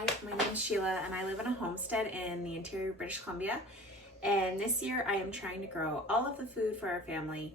Hi, my name is Sheila and I live in a homestead in the interior of British Columbia. And this year I am trying to grow all of the food for our family,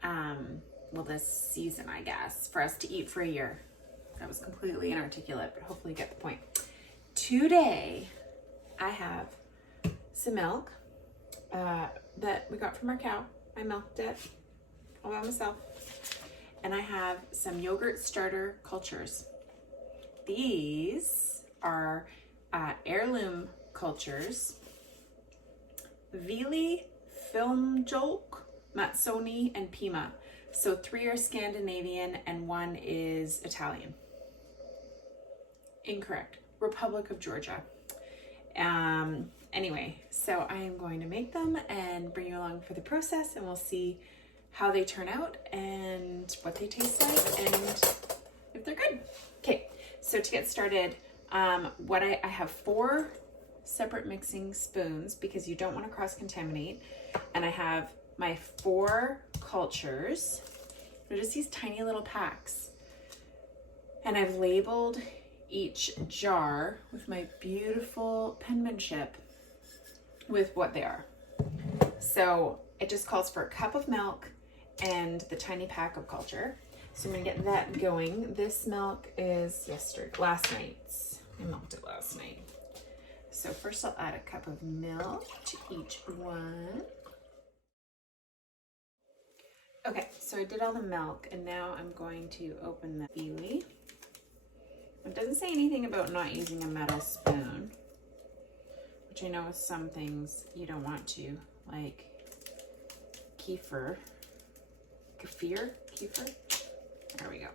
well, this season, I guess, for us to eat for a year. That was completely inarticulate, but hopefully you get the point. Today, I have some milk that we got from our cow. I milked it all by myself. And I have some yogurt starter cultures. These are heirloom cultures. Vili, Filmjolk, Matsoni, and Pima. So 3 are Scandinavian and 1 is Italian. Incorrect. Republic of Georgia. Anyway, so I am going to make them and bring you along for the process, and we'll see how they turn out and what they taste like and if they're good. Okay, so to get started, I have 4 separate mixing spoons because you don't want to cross-contaminate, and I have my 4 cultures. They're just these tiny little packs, and I've labeled each jar with my beautiful penmanship with what they are. So it just calls for a cup of milk and the tiny pack of culture. So I'm gonna get that going. This milk is last night's. I milked it last night. So first I'll add a cup of milk to each one. Okay, so I did all the milk and now I'm going to open the Vili. It doesn't say anything about not using a metal spoon, which I know with some things you don't want to, like kefir. There we go.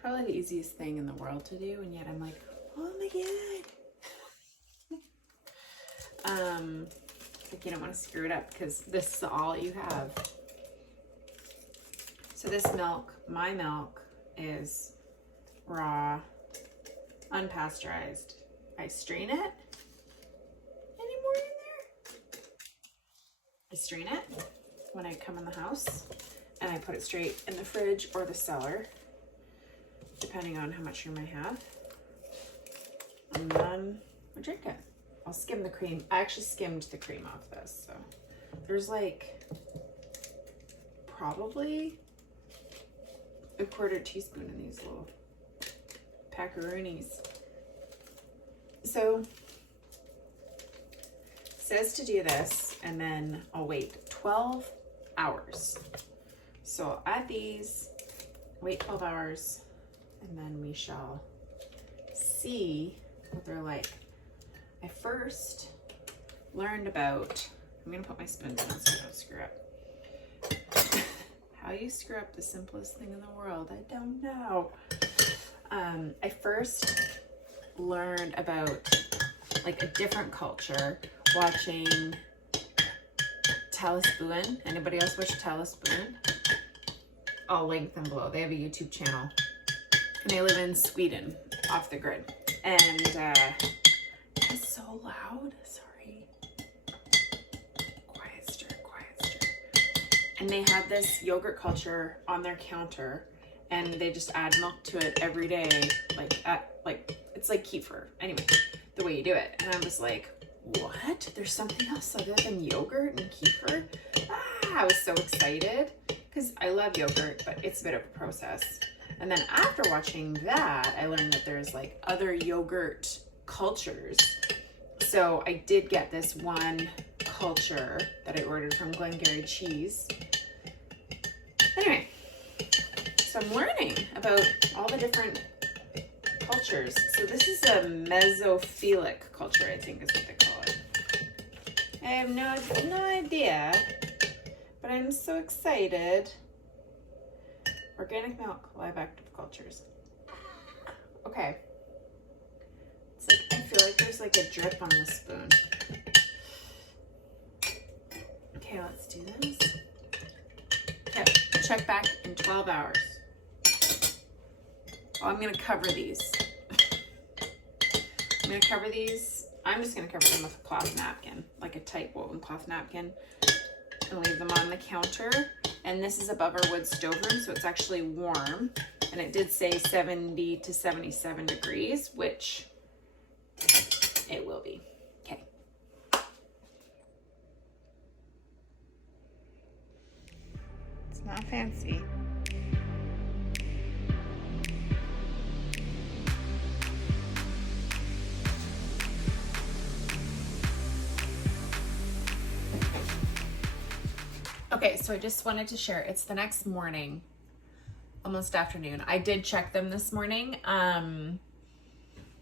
Probably the easiest thing in the world to do, and yet I'm like, oh my god. Like you don't want to screw it up because this is all you have. So this milk, my milk, is raw, unpasteurized. I strain it. Any more in there? I strain it when I come in the house, and I put it straight in the fridge or the cellar, depending on how much room I have. And then I drink it. I'll skim the cream. I actually skimmed the cream off this, so there's like probably a 1/4 teaspoon in these little packaroonies. So it says to do this, and then I'll wait 12 hours. So I'll add these, wait 12 hours, and then we shall see what they're like. I first learned about, I'm gonna put my spoons in so I don't screw up. How you screw up the simplest thing in the world, I don't know. I first learned about like a different culture watching Talaspuan. Anybody else watch Talaspuan? I'll link them below. They have a YouTube channel and they live in Sweden, off the grid. And it's so loud, sorry. Quiet stir. And they have this yogurt culture on their counter, and they just add milk to it every day, it's like kefir. Anyway, the way you do it. And I'm just like, what? There's something else other than yogurt and kefir? I was so excited because I love yogurt, but it's a bit of a process. And then after watching that, I learned that there's like other yogurt cultures. So I did get this one culture that I ordered from Glengarry Cheese. Anyway, so I'm learning about all the different cultures. So this is a mesophilic culture, I think is what they call it. I have no idea, but I'm so excited. Organic milk, live active cultures. Okay. It's like, I feel like there's like a drip on this spoon. Okay, let's do this. Okay, check back in 12 hours. Oh, I'm gonna cover these. I'm just gonna cover them with a cloth napkin, like a tight woven cloth napkin, and leave them on the counter. And this is above our wood stove room, so it's actually warm. And it did say 70 to 77 degrees, which it will be. Okay. It's not fancy. Okay, so I just wanted to share, it's the next morning, almost afternoon. I did check them this morning,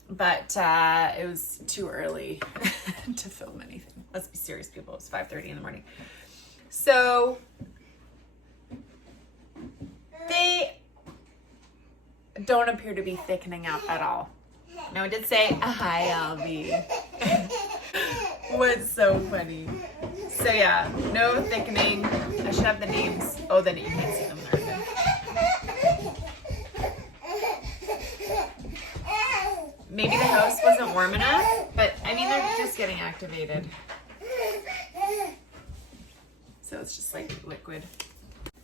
but it was too early to film anything. Let's be serious, people. It was 5:30 in the morning. So they don't appear to be thickening up at all. Now, it did say, hi, Albie. What's so funny? So yeah, no thickening. I should have the names. Oh, then you can't see them there. Maybe the house wasn't warm enough, but I mean, they're just getting activated. So it's just like liquid.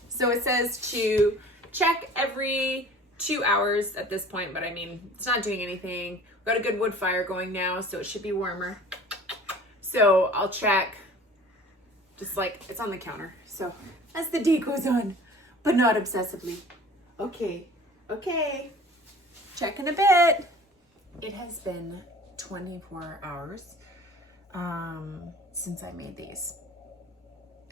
So it says to check every 2 hours at this point, but I mean, it's not doing anything. We've got a good wood fire going now, so it should be warmer. So I'll check, just like it's on the counter. So as the day goes on, but not obsessively. Okay, okay. Check in a bit. It has been 24 hours since I made these.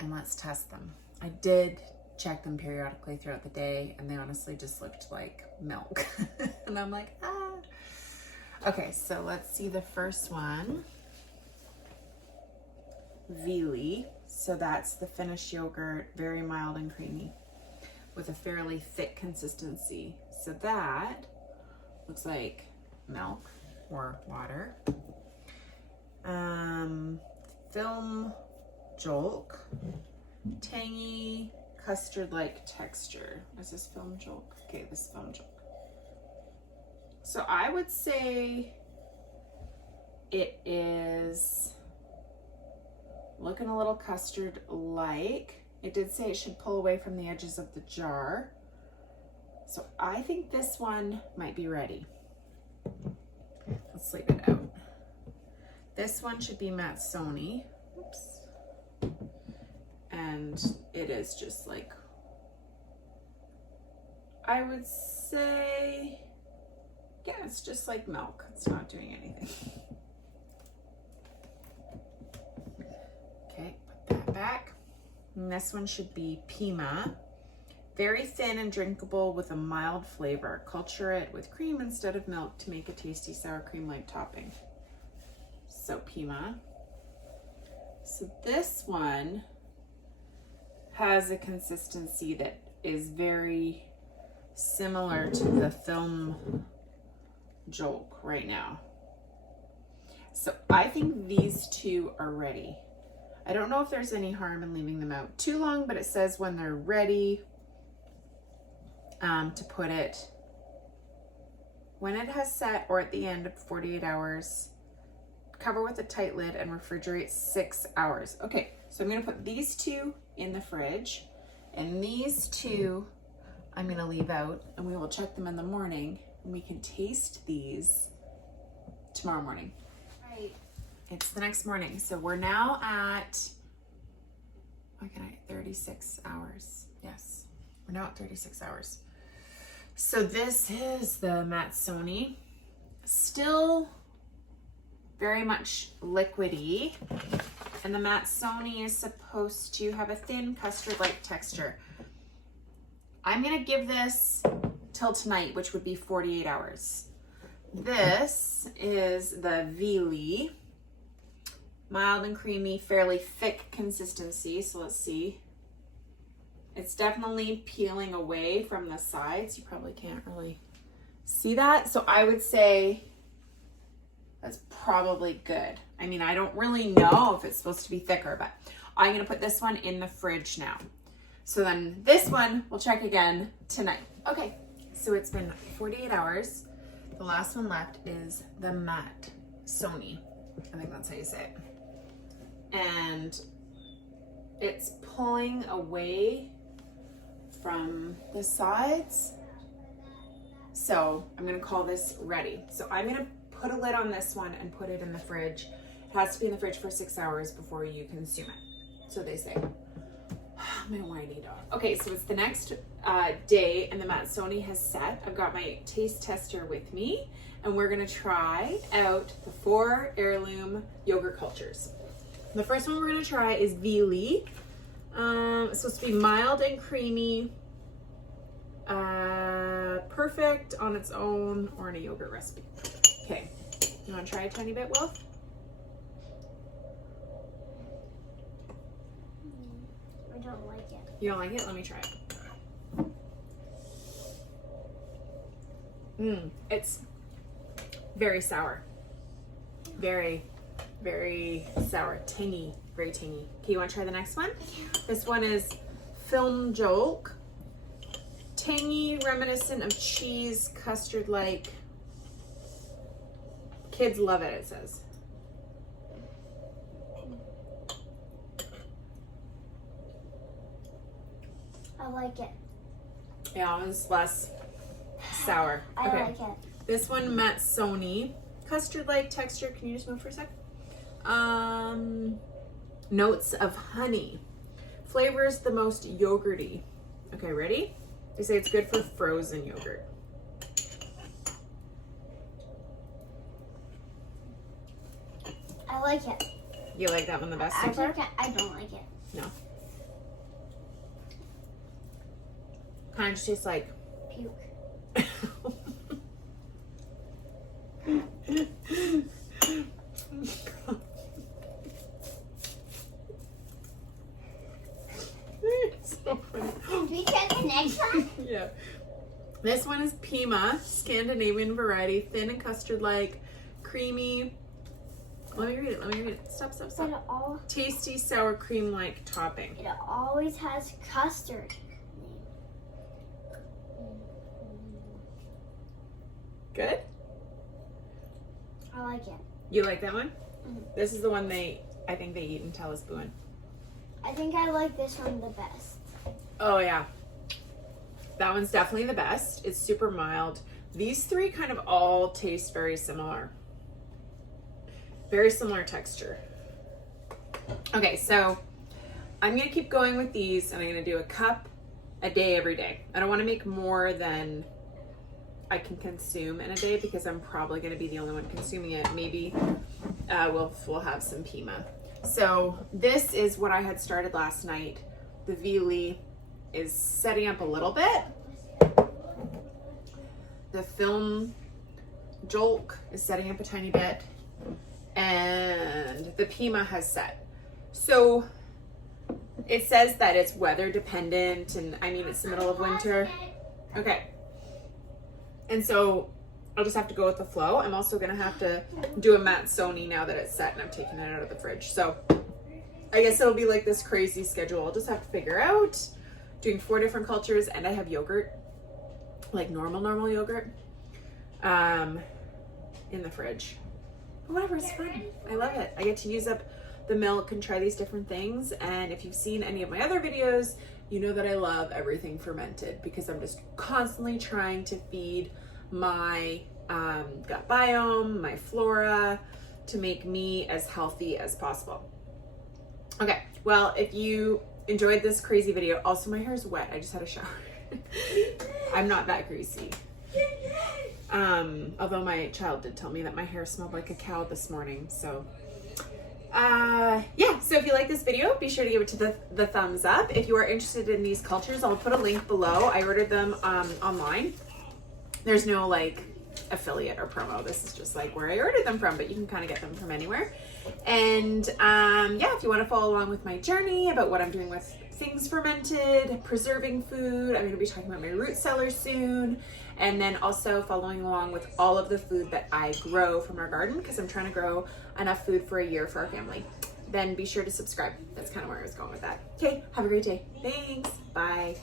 And let's test them. I did check them periodically throughout the day, and they honestly just looked like milk. And I'm like, ah. Okay, so let's see the first one. Veely. So that's the Finnish yogurt, very mild and creamy with a fairly thick consistency. So that looks like milk or water. Film jolk, tangy custard-like texture. Is this film jolk? Okay, this is film jolk. So I would say it is looking a little custard-like. It did say it should pull away from the edges of the jar. So I think this one might be ready. Let's leave it out. This one should be Matsoni. Oops. And it is just like, I would say, yeah, it's just like milk. It's not doing anything. Okay, put that back. And this one should be Pima. Very thin and drinkable with a mild flavor. Culture it with cream instead of milk to make a tasty sour cream-like topping. So Pima. So this one has a consistency that is very similar to the film jolk right now. So I think these two are ready. I don't know if there's any harm in leaving them out too long, but it says when they're ready to put it, when it has set or at the end of 48 hours, cover with a tight lid and refrigerate 6 hours. Okay, so I'm gonna put these two in the fridge, and these two I'm gonna leave out, and we will check them in the morning, and we can taste these tomorrow morning. Right. It's the next morning, so we're now at, 36 hours. Yes, we're now at 36 hours. So this is the Matsoni, still very much liquidy, and the Matsoni is supposed to have a thin custard-like texture. I'm gonna give this till tonight, which would be 48 hours. This is the Veely, mild and creamy, fairly thick consistency. So let's see. It's definitely peeling away from the sides. You probably can't really see that. So I would say that's probably good. I mean, I don't really know if it's supposed to be thicker, but I'm gonna put this one in the fridge now. So then this one we'll check again tonight. Okay, so it's been 48 hours. The last one left is the Matsoni. I think that's how you say it. And it's pulling away from the sides. So I'm gonna call this ready. So I'm gonna put a lid on this one and put it in the fridge. It has to be in the fridge for 6 hours before you consume it. So they say. My whiny dog. Okay, so it's the next day and the Matsoni has set. I've got my taste tester with me and we're gonna try out the 4 heirloom yogurt cultures. The first one we're gonna try is Veely. It's supposed to be mild and creamy. Perfect on its own or in a yogurt recipe. Okay, you wanna try a tiny bit, Wolf? I don't like it. You don't like it? Let me try it. It's very sour. Very, very sour. Tangy. Very tangy. Okay, you want to try the next one? This one is Film Jolk. Tangy, reminiscent of cheese, custard-like. Kids love it, it says. I like it. Yeah, that one's less sour. I Okay. like it. This one, Matsoni. Custard-like texture. Can you just move for a sec? Notes of honey. Flavors the most yogurty. Okay, ready? They say it's good for frozen yogurt. I like it. You like that one the best so far? Actually, I don't like it. No. Kind of just tastes like Puke. So funny. Can we try the next one? Yeah. This one is Pima, Scandinavian variety, thin and custard-like, creamy. Let me read it. Let me read it. Stop, stop, stop. Tasty sour cream-like topping. It always has custard. Good? I like it. You like that one? Mhm. This is the one I think they eat in Telespoon. I think I like this one the best. Oh yeah. That one's definitely the best. It's super mild. These 3 kind of all taste very similar. Very similar texture. Okay, so I'm gonna keep going with these and I'm gonna do a cup a day every day. I don't wanna make more than I can consume in a day because I'm probably gonna be the only one consuming it. Maybe we'll have some Pima. So this is what I had started last night. The Veely is setting up a little bit. The Film Jolk is setting up a tiny bit. And the Pima has set. So it says that it's weather dependent and I mean it's the middle of winter. Okay. And so I'll just have to go with the flow. I'm also gonna have to do a Matsoni now that it's set and I'm taking it out of the fridge. So I guess it'll be like this crazy schedule. I'll just have to figure out doing 4 different cultures and I have yogurt, like normal yogurt, in the fridge. But whatever, it's fun. I love it. I get to use up the milk and try these different things. And if you've seen any of my other videos, you know that I love everything fermented because I'm just constantly trying to feed my gut biome, my flora, to make me as healthy as possible. Okay, well, if you enjoyed this crazy video, also my hair is wet. I just had a shower. I'm not that greasy. Although my child did tell me that my hair smelled like a cow this morning. So yeah, so if you like this video, be sure to give it to the thumbs up. If you are interested in these cultures, I'll put a link below. I ordered them online. There's no like affiliate or promo. This is just like where I ordered them from, but you can kind of get them from anywhere. And yeah, if you want to follow along with my journey about what I'm doing with things fermented, preserving food, I'm going to be talking about my root cellar soon, and then also following along with all of the food that I grow from our garden because I'm trying to grow enough food for a year for our family. Then be sure to subscribe. That's kind of where I was going with that. Okay, have a great day. Thanks. Bye.